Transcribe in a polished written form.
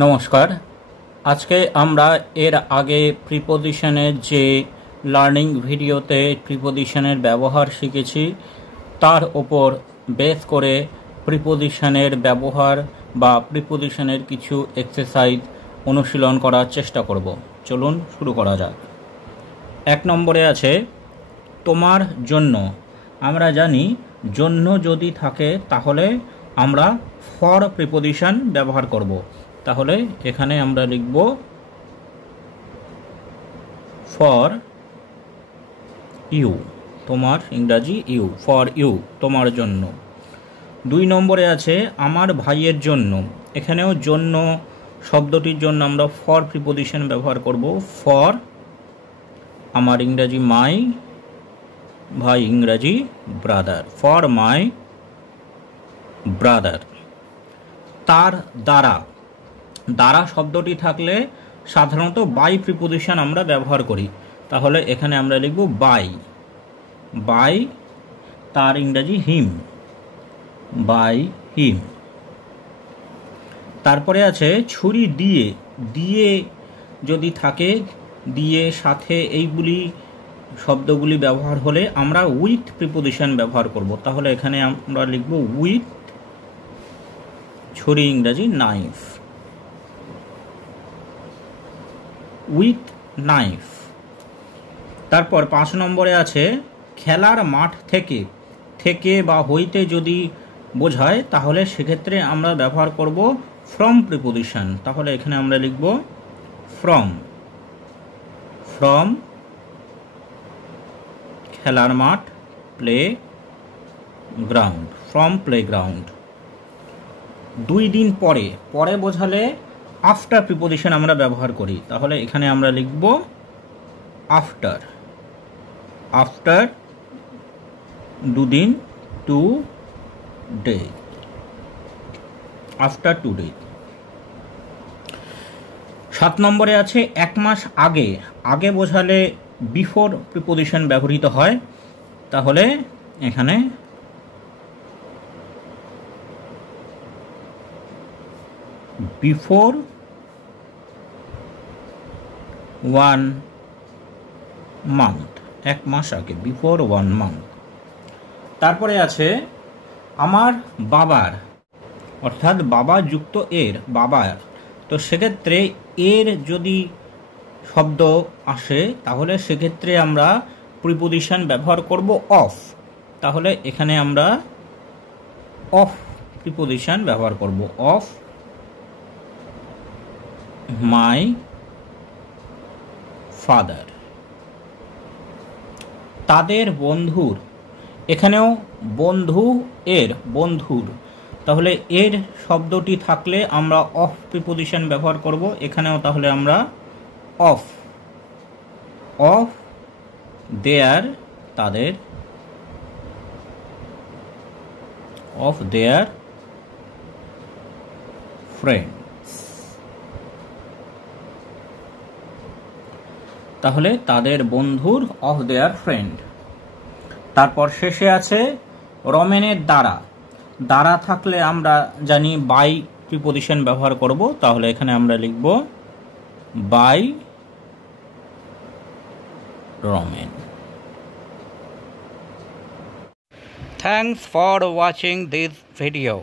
নমস্কার। আজকে আমরা এর আগে প্রিপোজিশনের যে লার্নিং ভিডিওতে প্রিপোজিশনের ব্যবহার শিখেছি তার উপর বেস করে প্রিপোজিশনের ব্যবহার বা প্রিপোজিশনের কিছু এক্সারসাইজ অনুশীলন করার চেষ্টা করব। চলুন শুরু করা যাক। 1 নম্বরে আছে তোমার জন্য। আমরা জানি জন্য যদি থাকে তাহলে আমরা ফর প্রিপোজিশন ব্যবহার করব। তাহলে এখানে আমরা লিখব ফর ইউ, তোমার ইংরাজি ইউ, ফর ইউ, তোমার জন্য। 2 নম্বরে আছে আমার ভাইয়ের জন্য। এখানেও জন্য শব্দটির জন্য আমরা ফর প্রিপোজিশন ব্যবহার করব। ফর আমার ইংরাজি মাই, ভাই ইংরাজি ব্রাদার, ফর মাই ব্রাদার। তার দ্বারা, দ্বারা শব্দটি থাকলে সাধারণত বাই প্রিপোজিশন আমরা ব্যবহার করি। তাহলে এখানে আমরা লিখব বাই, বাই তার ইংরাজি হিম, বাই হিম। তারপরে আছে ছুরি দিয়ে। দিয়ে যদি থাকে, দিয়ে সাথে এইগুলি শব্দগুলি ব্যবহার হলে আমরা উইথ প্রিপোজিশন ব্যবহার করব। তাহলে এখানে আমরা লিখব উইথ, ছুরি ইংরাজি নাইফ, উইথ নাইফ। তারপর 5 নম্বরে আছে খেলার মাঠ থেকে। থেকে বা হইতে যদি বোঝায় তাহলে সেক্ষেত্রে আমরা ব্যবহার করব ফ্রম প্রিপোজিশন। তাহলে এখানে আমরা লিখব ফ্রম, ফ্রম খেলার মাঠ, play ground, from play ground. 2 দিন পরে, পরে বোঝালে আফটার প্রিপোজিশন আমরা ব্যবহার করি। তাহলে এখানে আমরা লিখব আফটার, আফটার 2 দিন, 2 ডে, আফটার 2 ডে। 7 নম্বরে আছে 1 মাস আগে। আগে বোঝালে বিফোর প্রিপোজিশন ব্যবহৃত হয়। তাহলে এখানে বিফোর 1 মান্থ, 1 মাস আগে, বিফোর 1 মান্থ। তারপরে আছে আমার বাবার, অর্থাৎ বাবা যুক্ত এর, বাবার। তো সেক্ষেত্রে এর যদি শব্দ আসে তাহলে সেক্ষেত্রে আমরা প্রিপোজিশন ব্যবহার করব অফ। তাহলে এখানে আমরা অফ প্রিপোজিশন ব্যবহার করব, অফ মাই ফাদার। তাদের বন্ধুর, এখানেও বন্ধু এর, বন্ধুর। তাহলে এর শব্দটি থাকলে আমরা অফ প্রিপোজিশন ব্যবহার করব। এখানেও তাহলে আমরা অফ, অফ দেয়ার, তাদের, অফ দেয়ার ফ্রেন্ড। তাহলে তাদের বন্ধুর, অফ দেয়ার ফ্রেন্ড। তারপর শেষে আছে রমেনের দ্বারা। দ্বারা থাকলে আমরা জানি বাই প্রিপোজিশন ব্যবহার করব। তাহলে এখানে আমরা লিখব by Ramen. Thanks for watching this video.